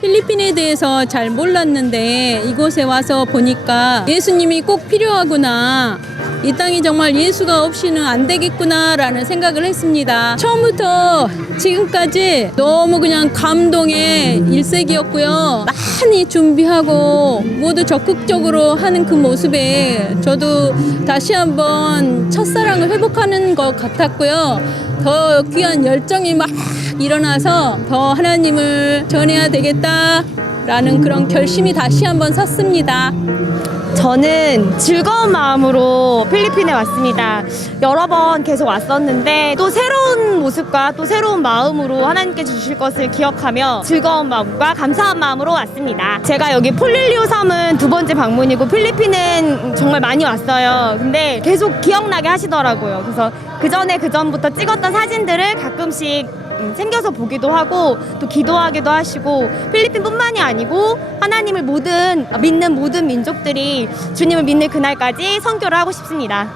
필리핀에 대해서 잘 몰랐는데 이곳에 와서 보니까 예수님이 꼭 필요하구나. 이 땅이 정말 예수가 없이는 안 되겠구나 라는 생각을 했습니다. 처음부터 지금까지 너무 그냥 감동의 일색이었고요. 많이 준비하고 모두 적극적으로 하는 그 모습에 저도 다시 한번 첫사랑을 회복하는 것 같았고요. 더 귀한 열정이 막 일어나서 더 하나님을 전해야 되겠다라는 그런 결심이 다시 한번 섰습니다. 저는 즐거운 마음으로 필리핀에 왔습니다. 여러 번 계속 왔었는데 또 새로운 모습과 또 새로운 마음으로 하나님께 주실 것을 기억하며 즐거운 마음과 감사한 마음으로 왔습니다. 제가 여기 폴릴리오 섬은 두 번째 방문이고 필리핀은 정말 많이 왔어요. 근데 계속 기억나게 하시더라고요. 그래서 그전부터 찍었던 사진들을 가끔씩 챙겨서 보기도 하고 또 기도하기도 하시고 필리핀뿐만이 아니고 하나님을 믿는 모든 민족들이 주님을 믿는 그날까지 선교를 하고 싶습니다.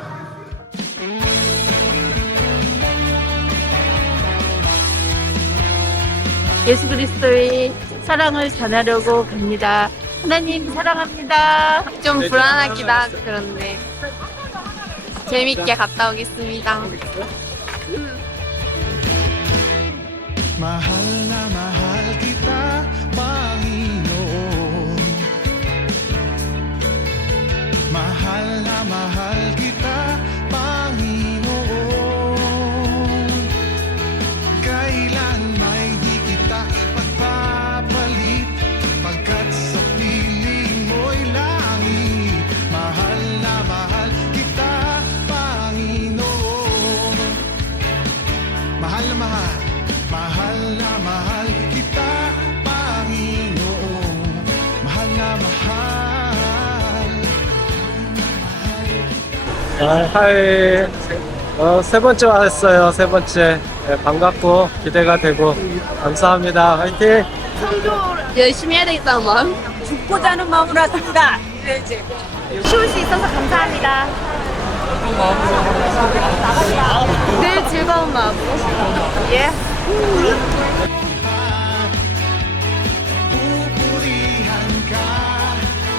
예수 그리스도의 사랑을 전하려고 갑니다. 하나님 사랑합니다. 좀 불안하긴 그런데 재밌게 갔다 오겠습니다. Mahal na mahal kita, Panginoon. Mahal na mahal kita, Panginoon. Kailan may di kita ipagpapalit, pagkat sa piling mo'y langit. Mahal na mahal kita, Panginoon. Mahal na mahal. Mahal na mahal kita, Panginoon. Mahal na mahal. 세 번째 왔어요. 세 번째. 네, 반갑고 기대가 되고 감사합니다. 화이팅! 열심히 해야 되겠다는 마음? 죽고자 하는 마음으로 왔습니다. 쉬울 수 있어서 감사합니다. 늘 즐거운 마음으로. 예. Pupurihan ka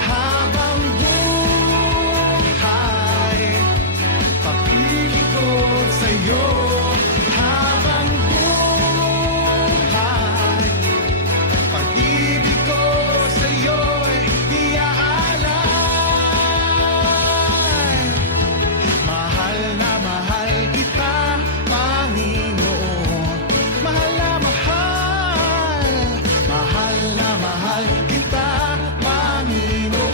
habang buhay. Papili ko sa'yo habang buhay. Pag-ibig ko sa'yo'y iaalay. Mahal na mahal kita, Panginoon. Mahal na mahal. Mahal na mahal kita, Panginoon.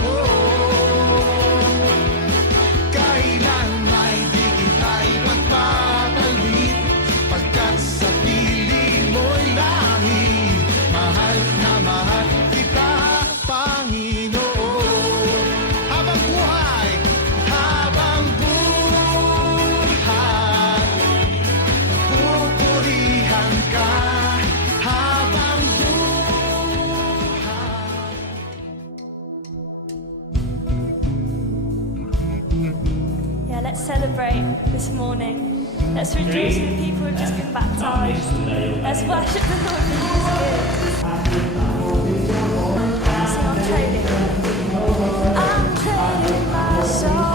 Kailan may di kita ipagpapalit, pagkat sa piling mo'y langit. Mahal na mahal kita, Panginoon. Habang buhay, habang buhay. Pupurihan ka habang buhay. Yeah, let's celebrate this morning. Let's rejoice with people who've just been baptized. Let's worship the Lord for He is good. So I'm trading my soul.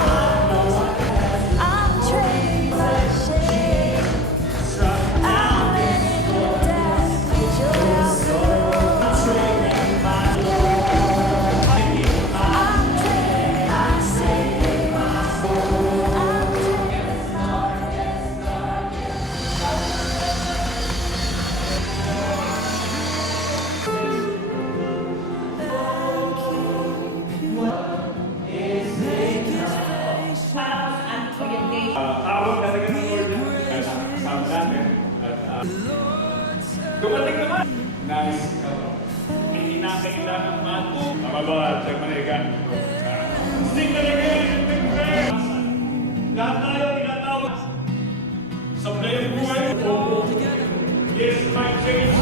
I'm trading my shame. I'm letting it down. Joy out the road. I'm trading my saving. Dumating naman. Nais ka. Hindi na kailangan matu. Mababad sa manigan. Sing na again. Lahat tayo tinatawag. Sa buhay ko. Yes, my change.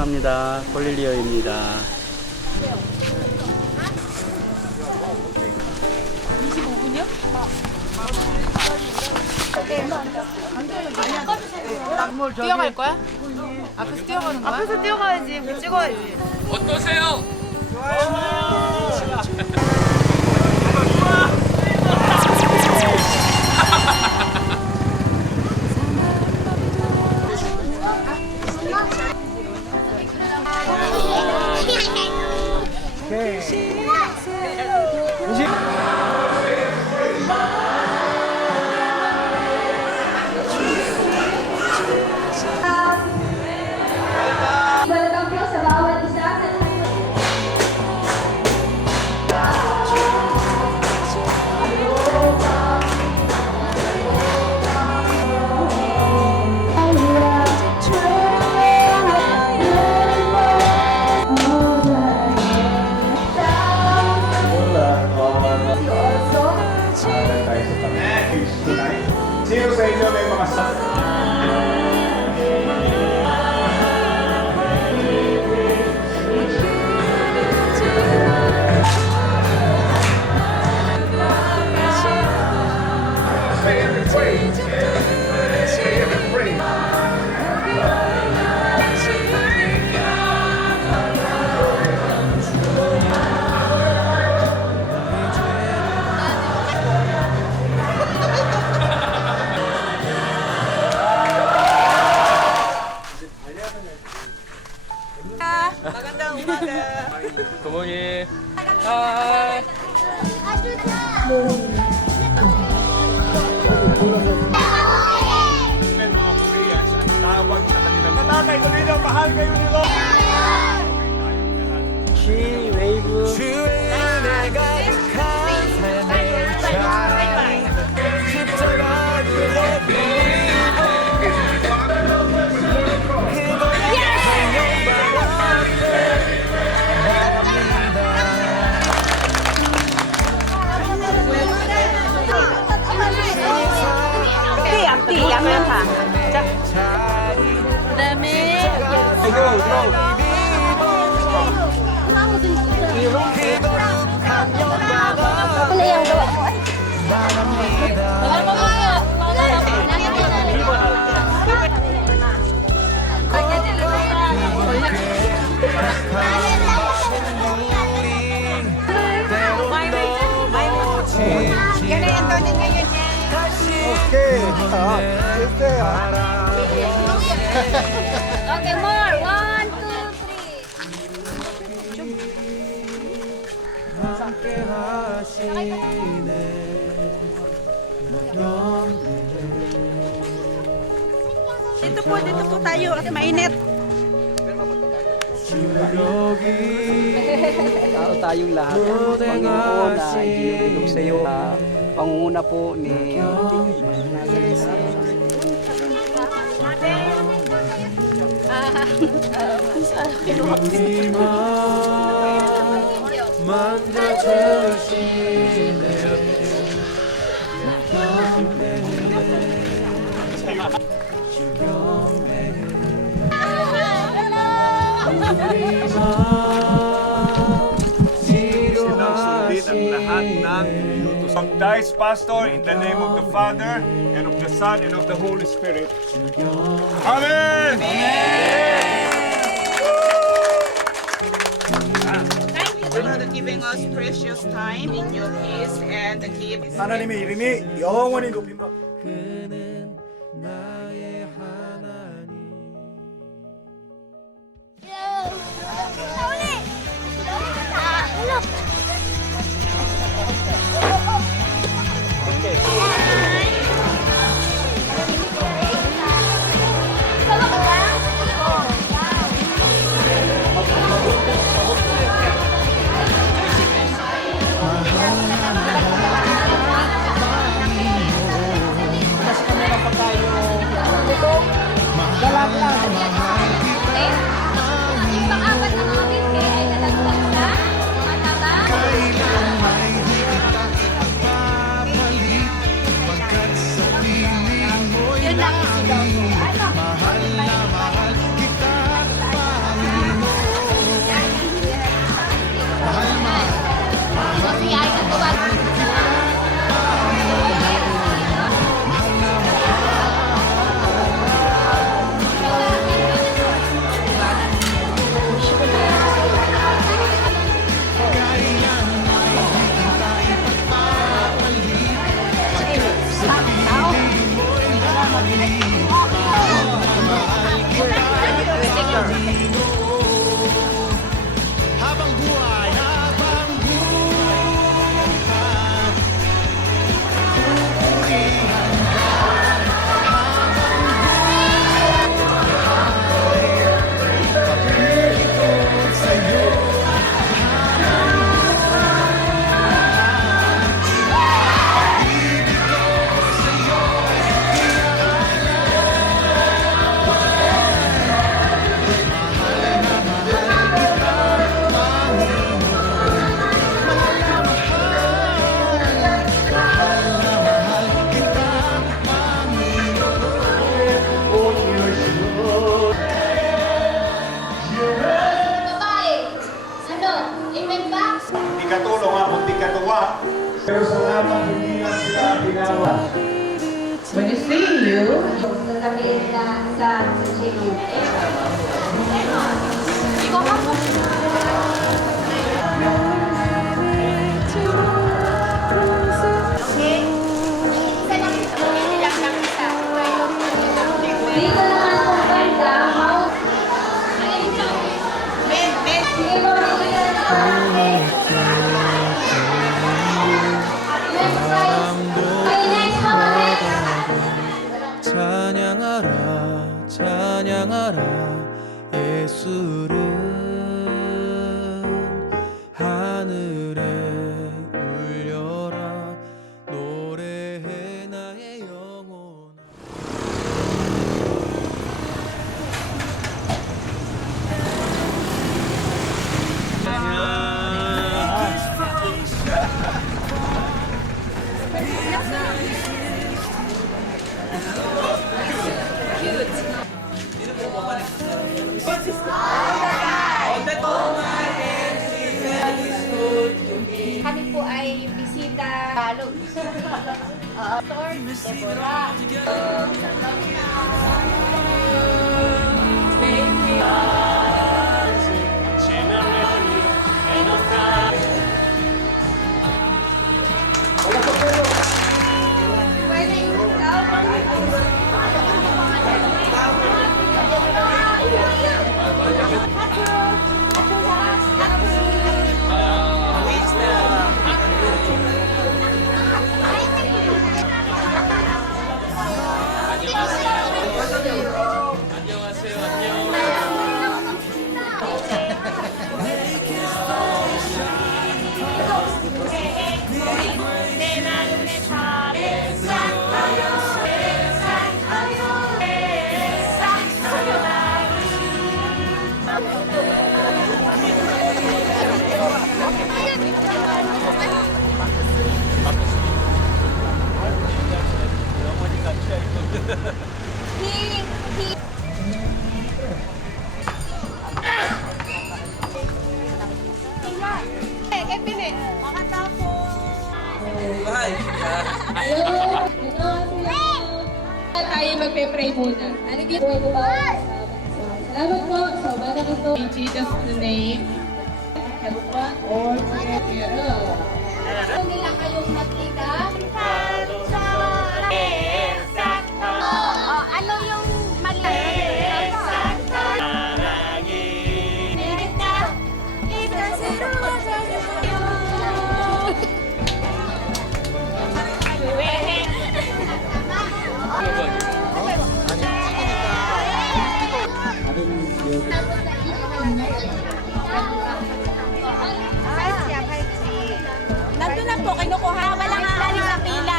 환영합니다. 콜릴리오입니다. 뛰어갈 거야? 앞에서 뛰어가는 거야? 앞에서 뛰어가야지. 뭐 찍어야지. 어떠세요? Sino sa inyo may mga 도몽이. 아. mga Koreans ang tawag sa kanilang nanay ko nila, mahal kayo nila. G 웨이브. 앞뒤 양면 다. 그다음에 이거. Okay. Este, Okay, more. 1, 2, 3. Dito po tayo at mainit. Tao tayong lahat. Panginoon na itinutulog sa iyo. Pangunguna po ni sundin ang lahat ng utos. Baptize, Pastor, in the name of the Father, and of the Son, and of the Holy Spirit. Amen! For giving us precious time in your peace and keep 하나님의 이름이 영원히 높임 받. Habang buhay, pupurihan ka. Paglikod sa'yo. Pag-ibig ko sa'yo. Di katulong ako, di katuwa. Pero sa lamang hindi lang sila ginawa. When you see you, Dito naman po banda, mouth. Sige po, bigyan na natin. Next slide. Okay, next comment. 찬양하라 찬양하라 예수를 하늘에 울려라 노래해 나의 영혼아 Kami po ay bisita Balog. Tor, Deborah. Tayo magpe-pray muna. Ano ginagawa po? Salamat po sa umaga ito. In Jesus' name. Help po. Or together. Kung nila kayong nakita, ano yung mali? Nandun na po, kinukuha. Walang aalis sa pila.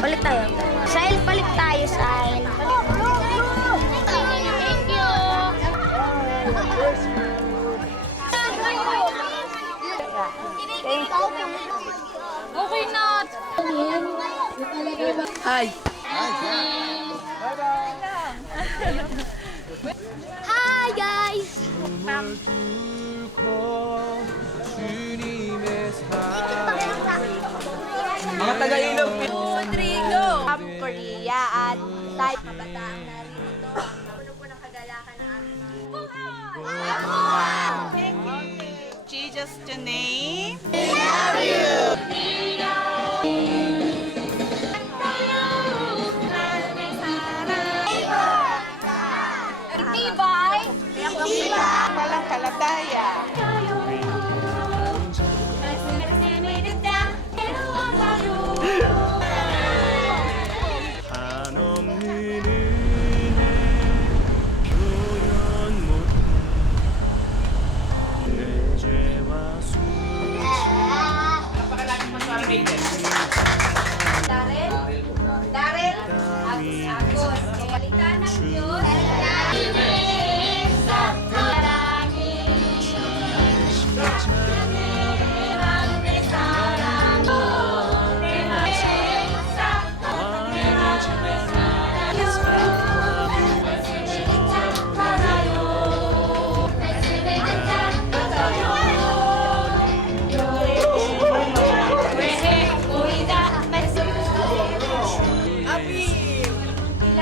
Balik tayo. Sahil, balik tayo, Sahil. Thank you. Okay na. Hi. Hi, guys. Mga taga-ilog. Rodrigo. From Korea at tayo kabataan narito. Puno po ng kagalakan ng aming Jesus to name. Tibay. Palang kalataya. 한없는 은혜 표현 못해 내 죄와 수치 Daryl. Agos. Palitan ng Diyos.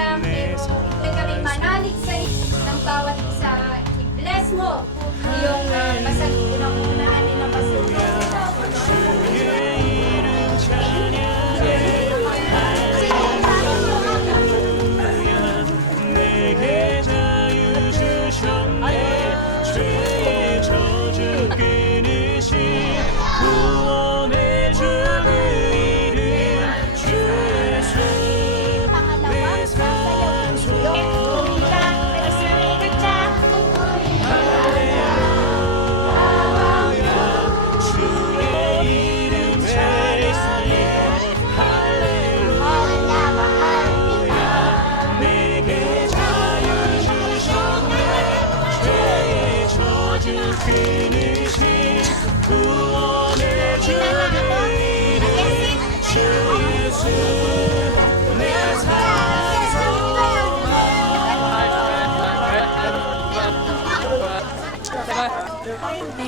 Kami manalig sa ng bawat isa. I-bless mo yung pinangunahan ni na 내게 자유 주셨네 죄의 저주 끊으신 구원의 주 그 이름 주 예수 내 산소 할렐루야 주의 이름 잘했으니 할렐루야 내게 자유 주셨네 죄의 저주 끊으신 구원의 주 그 이름 주 예수 내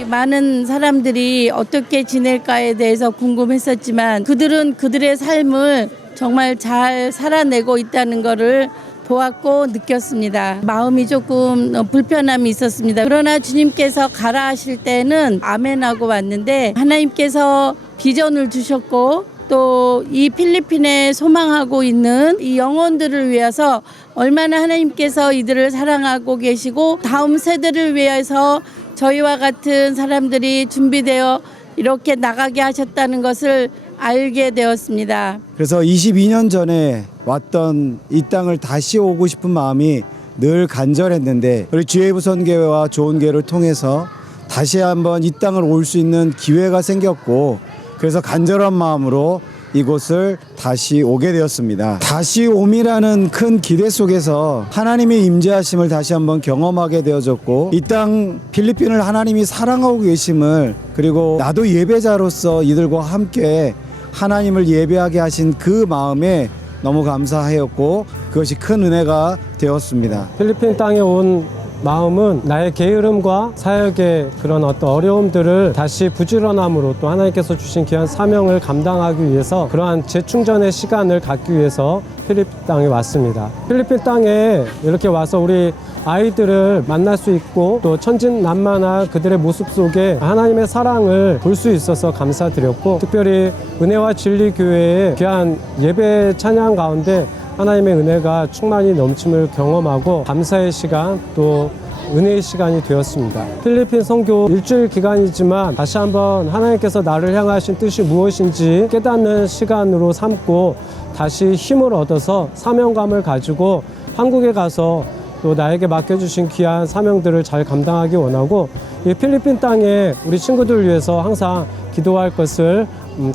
많은 사람들이 어떻게 지낼까에 대해서 궁금했었지만 그들은 그들의 삶을 정말 잘 살아내고 있다는 것을 보았고 느꼈습니다. 마음이 조금 불편함이 있었습니다. 그러나 주님께서 가라 하실 때는 아멘하고 왔는데 하나님께서 비전을 주셨고 또 이 필리핀에 소망하고 있는 이 영혼들을 위해서 얼마나 하나님께서 이들을 사랑하고 계시고 다음 세대를 위해서 저희와 같은 사람들이 준비되어 이렇게 나가게 하셨다는 것을 알게 되었습니다. 그래서 22년 전에 왔던 이 땅을 다시 오고 싶은 마음이 늘 간절했는데 우리 주예부 선교회와 좋은 교회를 통해서 다시 한번 이 땅을 올 수 있는 기회가 생겼고 그래서 간절한 마음으로 이곳을 다시 오게 되었습니다. 다시 옴이라는 큰 기대 속에서 하나님의 임재하심을 다시 한번 경험하게 되어졌고 이 땅 필리핀을 하나님이 사랑하고 계심을 그리고 나도 예배자로서 이들과 함께 하나님을 예배하게 하신 그 마음에 너무 감사하였고 그것이 큰 은혜가 되었습니다. 필리핀 땅에 온 마음은 나의 게으름과 사역의 그런 어떤 어려움들을 다시 부지런함으로 또 하나님께서 주신 귀한 사명을 감당하기 위해서 그러한 재충전의 시간을 갖기 위해서 필리핀 땅에 왔습니다. 필리핀 땅에 이렇게 와서 우리 아이들을 만날 수 있고 또 천진난만한 그들의 모습 속에 하나님의 사랑을 볼 수 있어서 감사드렸고, 특별히 은혜와 진리 교회의 귀한 예배 찬양 가운데 하나님의 은혜가 충만히 넘침을 경험하고 감사의 시간 또 은혜의 시간이 되었습니다. 필리핀 선교 일주일 기간이지만 다시 한번 하나님께서 나를 향하신 뜻이 무엇인지 깨닫는 시간으로 삼고 다시 힘을 얻어서 사명감을 가지고 한국에 가서 또 나에게 맡겨주신 귀한 사명들을 잘 감당하기 원하고, 이 필리핀 땅에 우리 친구들을 위해서 항상 기도할 것을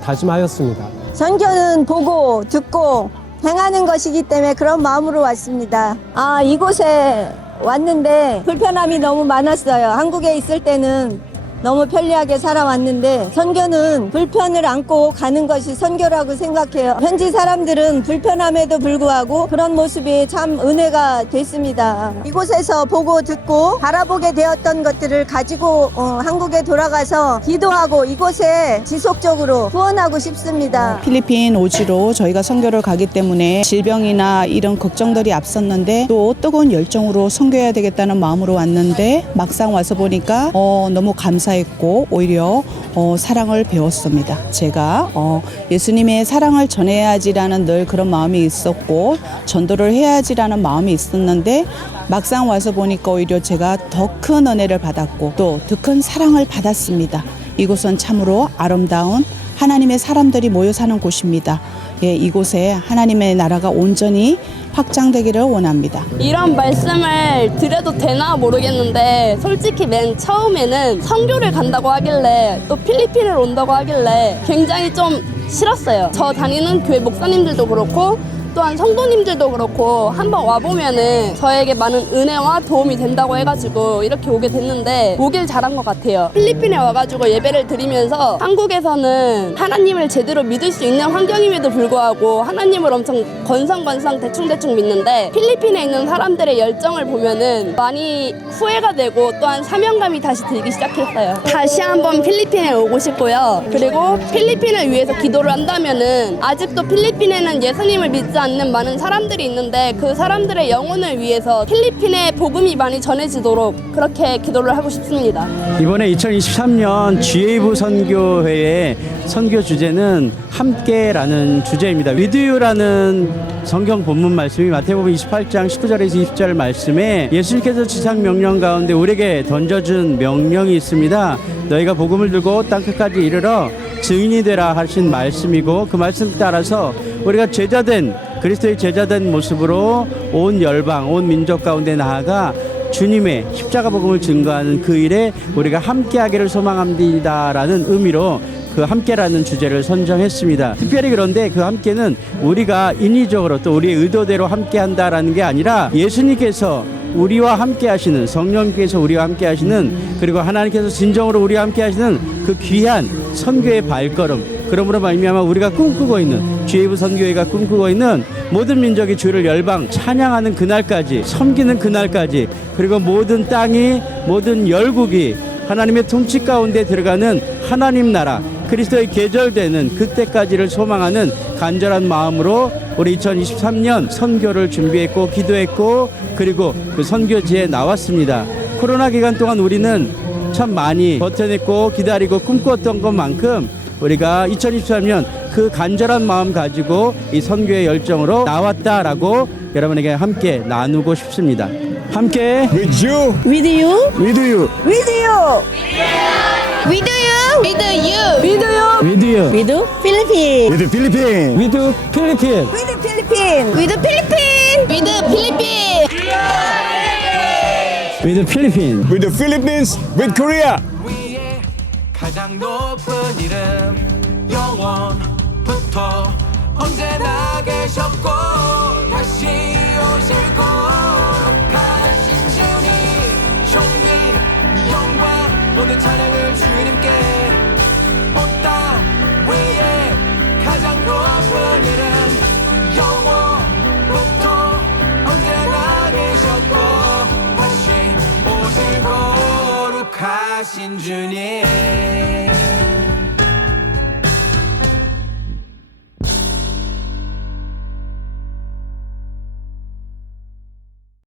다짐하였습니다. 선교는 보고 듣고 행하는 것이기 때문에 그런 마음으로 왔습니다. 이곳에 왔는데 불편함이 너무 많았어요. 한국에 있을 때는 너무 편리하게 살아왔는데 선교는 불편을 안고 가는 것이 선교라고 생각해요. 현지 사람들은 불편함에도 불구하고 그런 모습이 참 은혜가 됐습니다. 이곳에서 보고 듣고 바라보게 되었던 것들을 가지고 한국에 돌아가서 기도하고 이곳에 지속적으로 후원하고 싶습니다. 필리핀 오지로 저희가 선교를 가기 때문에 질병이나 이런 걱정들이 앞섰는데 또 뜨거운 열정으로 선교해야 되겠다는 마음으로 왔는데 막상 와서 보니까 너무 감사했고 오히려 사랑을 배웠습니다. 제가 예수님의 사랑을 전해야지라는 늘 그런 마음이 있었고 전도를 해야지라는 마음이 있었는데 막상 와서 보니까 오히려 제가 더 큰 은혜를 받았고 또 더 큰 사랑을 받았습니다. 이곳은 참으로 아름다운 하나님의 사람들이 모여 사는 곳입니다. 이곳에 하나님의 나라가 온전히 확장되기를 원합니다. 이런 말씀을 드려도 되나 모르겠는데 솔직히 맨 처음에는 선교를 간다고 하길래 또 필리핀을 온다고 하길래 굉장히 좀 싫었어요. 저 다니는 교회 목사님들도 그렇고 또한 성도님들도 그렇고 한번 와보면은 저에게 많은 은혜와 도움이 된다고 해가지고 이렇게 오게 됐는데 오길 잘한 것 같아요. 필리핀에 와가지고 예배를 드리면서 한국에서는 하나님을 제대로 믿을 수 있는 환경임에도 불구하고 하나님을 엄청 건성건성 대충대충 믿는데 필리핀에 있는 사람들의 열정을 보면은 많이 후회가 되고 또한 사명감이 다시 들기 시작했어요. 다시 한번 필리핀에 오고 싶고요. 그리고 필리핀을 위해서 기도를 한다면은 아직도 필리핀에는 예수님을 믿지 않는 많은 사람들이 있는데 그 사람들의 영혼을 위해서 필리핀에 복음이 많이 전해지도록 그렇게 기도를 하고 싶습니다. 이번에 2023년 GA부 선교회의 선교 주제는 함께라는 주제입니다. With you라는 성경 본문 말씀이 마태복음 28장 19절에서 20절 말씀에 예수님께서 지상 명령 가운데 우리에게 던져준 명령이 있습니다. 너희가 복음을 들고 땅끝까지 이르러 증인이 되라 하신 말씀이고 그 말씀 따라서 우리가 그리스도의 제자된 모습으로 온 열방, 온 민족 가운데 나아가 주님의 십자가 복음을 증거하는 그 일에 우리가 함께하기를 소망합니다라는 의미로 그 함께라는 주제를 선정했습니다. 특별히 그런데 그 함께는 우리가 인위적으로 또 우리의 의도대로 함께한다라는 게 아니라 예수님께서 우리와 함께 하시는, 성령께서 우리와 함께 하시는, 그리고 하나님께서 진정으로 우리와 함께 하시는 그 귀한 선교의 발걸음, 그러므로 말미암아 우리가 꿈꾸고 있는 GA부 선교회가 꿈꾸고 있는 모든 민족이 주를 열방 찬양하는 그날까지, 섬기는 그날까지, 그리고 모든 땅이, 모든 열국이 하나님의 통치 가운데 들어가는 하나님 나라, 그리스도의 계절되는 그때까지를 소망하는 간절한 마음으로 우리 2023년 선교를 준비했고 기도했고 그리고 그 선교지에 나왔습니다. 코로나 기간 동안 우리는 참 많이 버텨냈고 기다리고 꿈꿨던 것만큼 우리가 2023년 그 간절한 마음 가지고 이 선교의 열정으로 나왔다라고 여러분에게 함께 나누고 싶습니다. 함께 With you. With you. With you. With you. With you. With you. With you. With you. With Philippines. With the Philippines. With Philippines. With Philippines. With Philippines. With Philippines. With Philippines. With the Philippines. With Korea. 위에 가장 높은 이름 영원부터 언제나 계셨고 다시 오실 거룩하신 주님 존귀 영광 모든 찬양을 주님께 온 땅 위에 가장 높은 이름 영원부터 언제나 계셨고 다시 주님